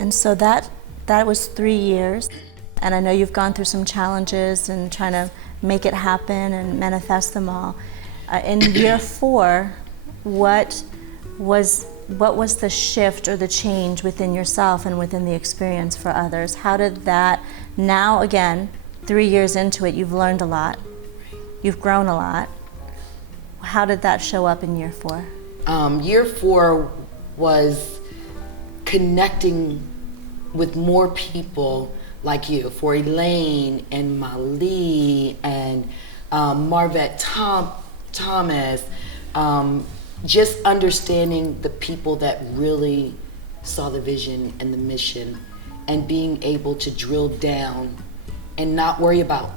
And so that was 3 years. And I know you've gone through some challenges and trying to make it happen and manifest them all. In year 4, what was the shift or the change within yourself and within the experience for others? How did that, now again, 3 years into it, you've learned a lot, you've grown a lot. How did that show up in year 4? Year 4 was connecting with more people like you, for Elaine and Mali and Marvette Thomas, just understanding the people that really saw the vision and the mission, and being able to drill down and not worry about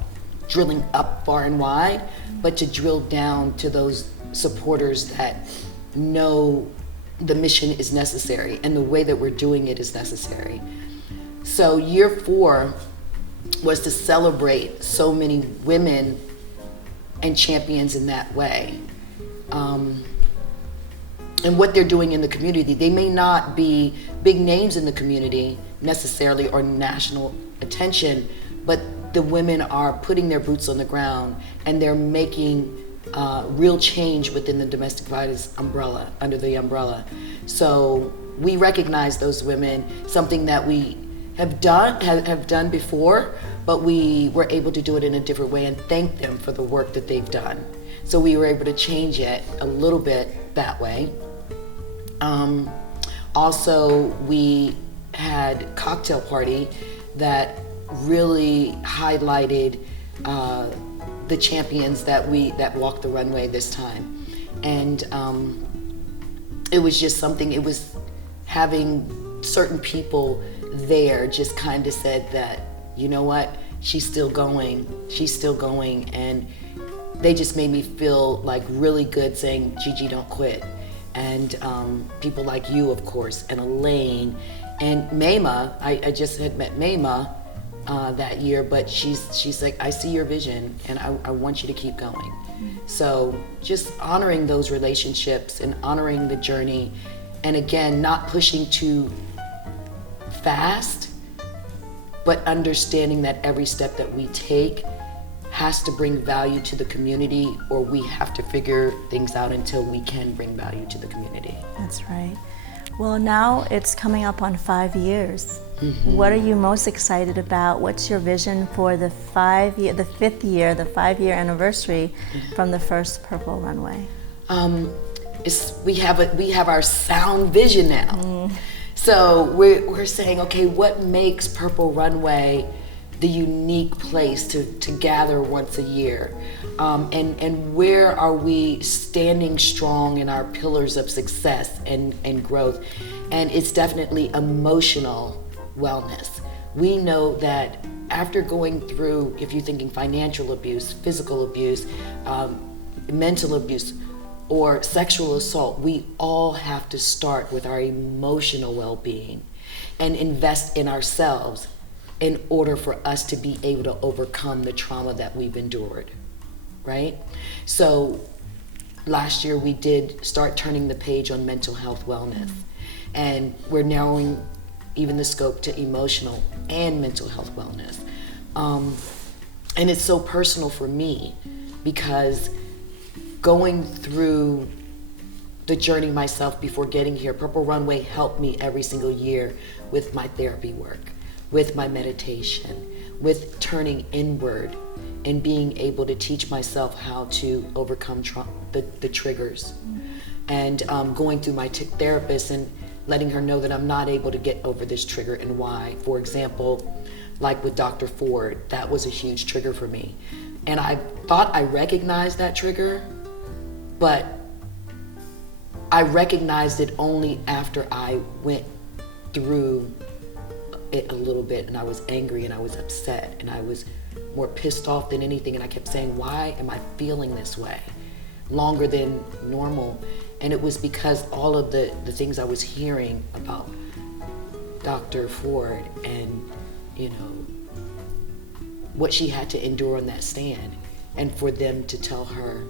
drilling up far and wide, but to drill down to those supporters that know the mission is necessary and the way that we're doing it is necessary. So year 4 was to celebrate so many women and champions in that way. And what they're doing in the community. They may not be big names in the community necessarily or national attention, but the women are putting their boots on the ground and they're making real change within the domestic violence umbrella, under the umbrella. So we recognize those women, something that we have done before, but we were able to do it in a different way and thank them for the work that they've done. So we were able to change it a little bit that way. Also, we had a cocktail party that really highlighted the champions that walked the runway this time. And it was just something, it was having certain people there just kind of said that, you know what, she's still going, and they just made me feel like really good saying, Gigi, don't quit. And people like you, of course, and Elaine, and Mayma, I just had met Mayma that year, but she's like, I see your vision and I want you to keep going. Mm-hmm. So just honoring those relationships and honoring the journey, and again, not pushing too fast, but understanding that every step that we take has to bring value to the community, or we have to figure things out until we can bring value to the community. That's right. Well, now it's coming up on 5 years. Mm-hmm. What are you most excited about? What's your vision for the 5th year, the 5-year anniversary from the first Purple Runway? We have our sound vision now. So we're saying, okay, what makes Purple Runway the unique place to gather once a year? And where are we standing strong in our pillars of success and growth? And it's definitely emotional wellness. We know that after going through, if you're thinking financial abuse, physical abuse, mental abuse, or sexual assault, we all have to start with our emotional well-being and invest in ourselves in order for us to be able to overcome the trauma that we've endured, right? So last year we did start turning the page on mental health wellness, and we're narrowing even the scope to emotional and mental health wellness. And it's so personal for me because going through the journey myself before getting here, Purple Runway helped me every single year with my therapy work, with my meditation, with turning inward and being able to teach myself how to overcome the triggers. And going through my therapist and letting her know that I'm not able to get over this trigger and why. For example, like with Dr. Ford, that was a huge trigger for me. And I thought I recognized that trigger, but I recognized it only after I went through it a little bit, and I was angry and I was upset and I was more pissed off than anything, and I kept saying, why am I feeling this way longer than normal? And it was because all of the things I was hearing about Dr. Ford and, you know, what she had to endure on that stand, and for them to tell her,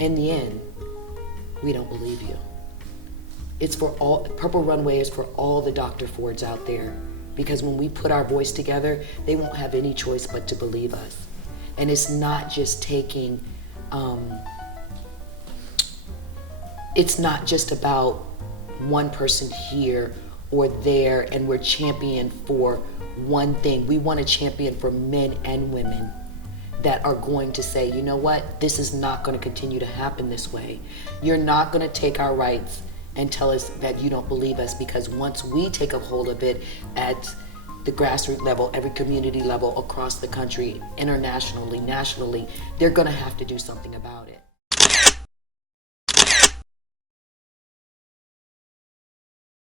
in the end, we don't believe you. It's for all, Purple Runway is for all the Dr. Fords out there. Because when we put our voice together, they won't have any choice but to believe us. And it's not just taking, it's not just about one person here or there and we're champion for one thing. We want to champion for men and women that are going to say, you know what, this is not going to continue to happen this way. You're not going to take our rights and tell us that you don't believe us, because once we take a hold of it at the grassroots level, every community level across the country, internationally, nationally, they're going to have to do something about it.